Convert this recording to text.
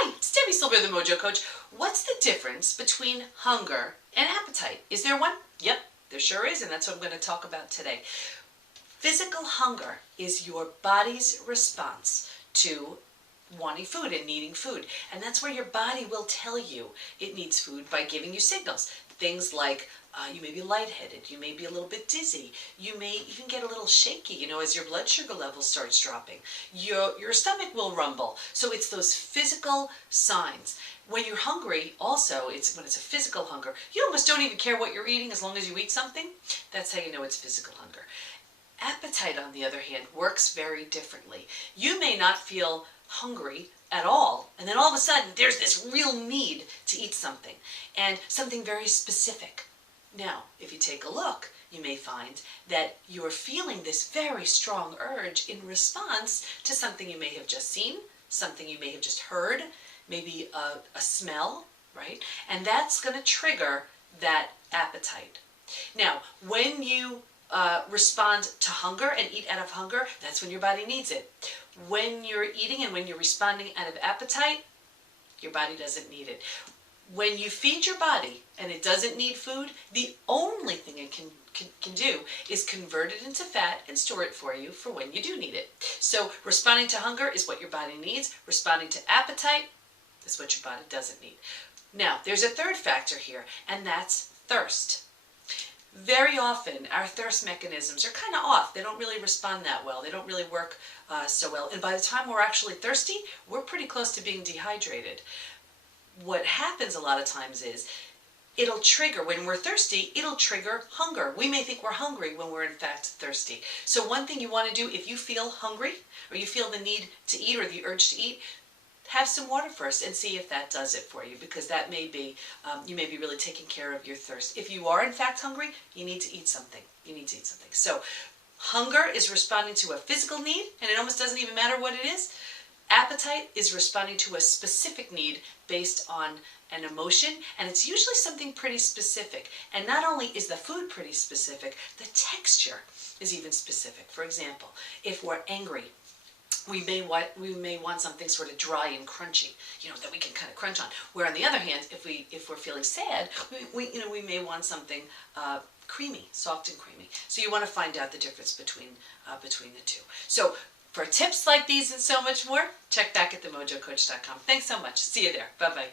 Hi, it's Debbie Silver, the Mojo Coach. What's the difference between hunger and appetite? Is there one? Yep, there sure is, and that's what I'm going to talk about today. Physical hunger is your body's response to wanting food and needing food. And that's where your body will tell you it needs food by giving you signals. Things like you may be lightheaded, you may be a little bit dizzy, you may even get a little shaky, as your blood sugar level starts dropping. Your stomach will rumble. So it's those physical signs. When you're hungry, also, when it's a physical hunger, you almost don't even care what you're eating as long as you eat something. That's how you know it's physical hunger. Appetite, on the other hand, works very differently. You may not feel hungry at all, and then all of a sudden there's this real need to eat something, and something very specific. Now, if you take a look, you may find that you're feeling this very strong urge in response to something you may have just seen, something you may have just heard, maybe a smell, right? And that's going to trigger that appetite. Now, when you respond to hunger and eat out of hunger, that's when your body needs it. When you're eating and when you're responding out of appetite, your body doesn't need it. When you feed your body and it doesn't need food, the only thing it can do is convert it into fat and store it for you for when you do need it. So responding to hunger is what your body needs. Responding to appetite is what your body doesn't need. Now, there's a third factor here, and that's thirst. Very often, our thirst mechanisms are kind of off. They don't really respond that well. They don't really work so well. And by the time we're actually thirsty, we're pretty close to being dehydrated. What happens a lot of times is it'll trigger, when we're thirsty, it'll trigger hunger. We may think we're hungry when we're in fact thirsty. So one thing you want to do if you feel hungry or you feel the need to eat or the urge to eat, have some water first and see if that does it for you, because that may be, you may be really taking care of your thirst. If you are in fact hungry, you need to eat something. You need to eat something. So hunger is responding to a physical need, and it almost doesn't even matter what it is. Appetite is responding to a specific need based on an emotion, and it's usually something pretty specific. And not only is the food pretty specific, the texture is even specific. For example, if we're angry, we may want something sort of dry and crunchy, that we can kind of crunch on. Where on the other hand, if we're feeling sad, we may want something creamy, soft and creamy. So you want to find out the difference between the two. So for tips like these and so much more, check back at themojocoach.com. Thanks so much. See you there. Bye-bye.